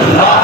মহাব্বতের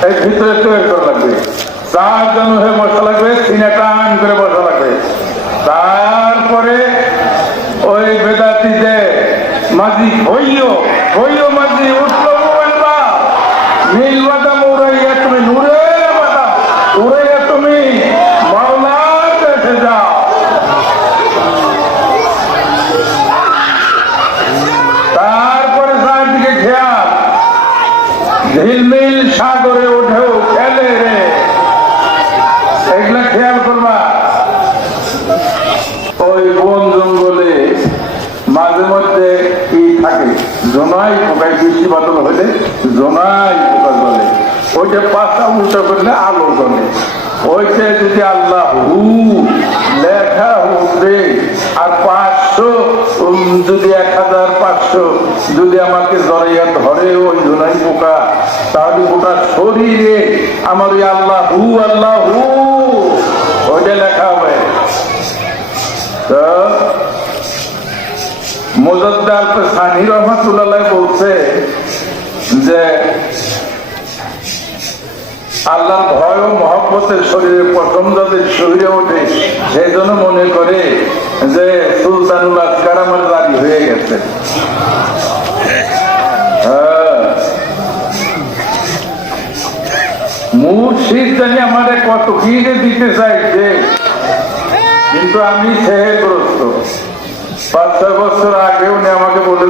এই ভিতরে তৈরি করা লাগবে চার জন হয়ে বাদল হলে জোনাই পোকা জলে ওইটা পাতা উল্টা করলে আলো জলে ওইটা যদি আল্লাহ হু লেখা হবে, আর পাঁচশো যদি এক হাজার পাঁচশো যদি আমাকে জড়াইয়া ধরে ওই জোনাই পোকা তাহলে গোটা শরীরে আমার ওই আল্লাহ হু আল্লাহ হু ওইটা লেখা হবে। তো সানি রহমতুল্লাহ বলছে যে আল্লাহ ভয় ও মহব্বতের শরীরে প্রথম যাদের শরীরে ওঠে, সেই জন্য মনে করে যে সুলতানুল আজকার আমার হয়ে গেছে হ্যাঁ। আমাদের কত কি দিতে চাইছে, কিন্তু আমি সেহেগ্রস্ত পাঁচ ছয় বছর আগে উনি আমাকে বললেন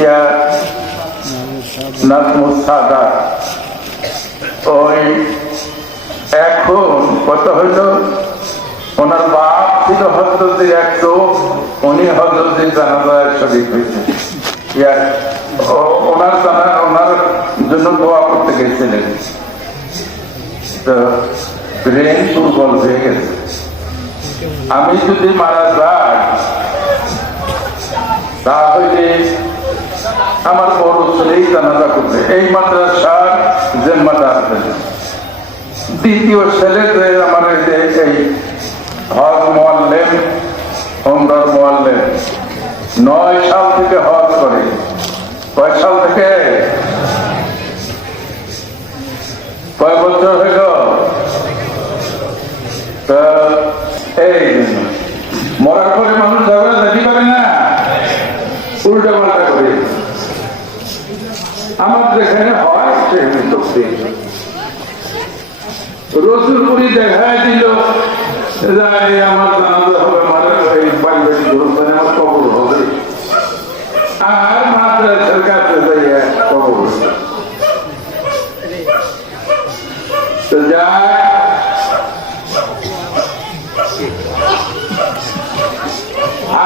ইয়া ওই এখন কত হইল? ওনার বাপ ছিল হজরতের এক উনি হজরতের হয়েছে। ওনার জানা, ওনার জন্য দোয়া করতে গেছিলেন। তো ব্রেন দুর্বল হয়ে গেছে। আমি যদি মারা যাই, তাহলে আমার বড় ছেলেই জানাজা করছে। এই মাদ্রাসার জেম্মাদার ছেলে দ্বিতীয় ছেলে যে আমার এই হজ মোয়াল্লেম হোমদার মোয়াল্লেম, নয় করছে। রসুলপুরি দেখা দিল আমার জানাজা হবে পারিবারিক অনুষ্ঠানে আমার কবর হবে। আর মাদ্রাসার কাছে যাইয়া কবর।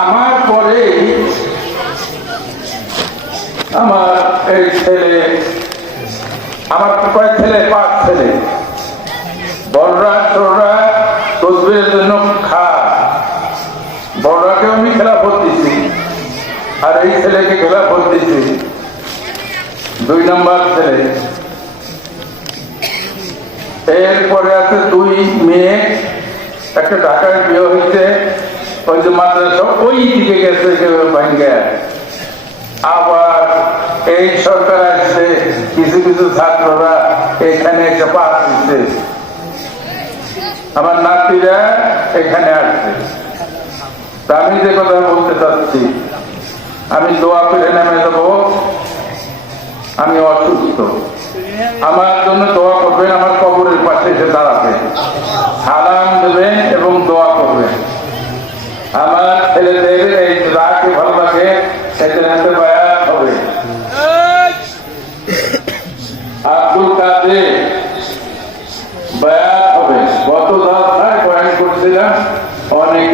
আমার পরে আমার এই ছেলে আমার কয়েক ছেলে? পাঁচ ছেলে। বড়রা ছোটরা তসবিরের জন্য খা বড়রাকেও আমি খেলাফত দিছি আর এই ছেলেকে খেলাফত দিছি দুই নম্বর ছেলে। এরপরে আছে দুই মেয়ে। একটা ঢাকায় বিয়ে হয়েছে। ওই যে মাদ্রাসা, ওই দিকে গেছে ভাঙ্গে আবার এই সরকার আসছে, কিছু কিছু ছাত্ররা এখানে এসে পাস দিচ্ছে। আমার নাতিরা এখানে আসছে। আমি যে কথা বলতে চাচ্ছি, আমি দোয়া করে নেমে দেবো আমি অসুস্থ। আমার জন্য দোয়া করবেন আমার আব্দুল কাদের। বায়াত হবে। গত দশটায় বয়ান অনেকেই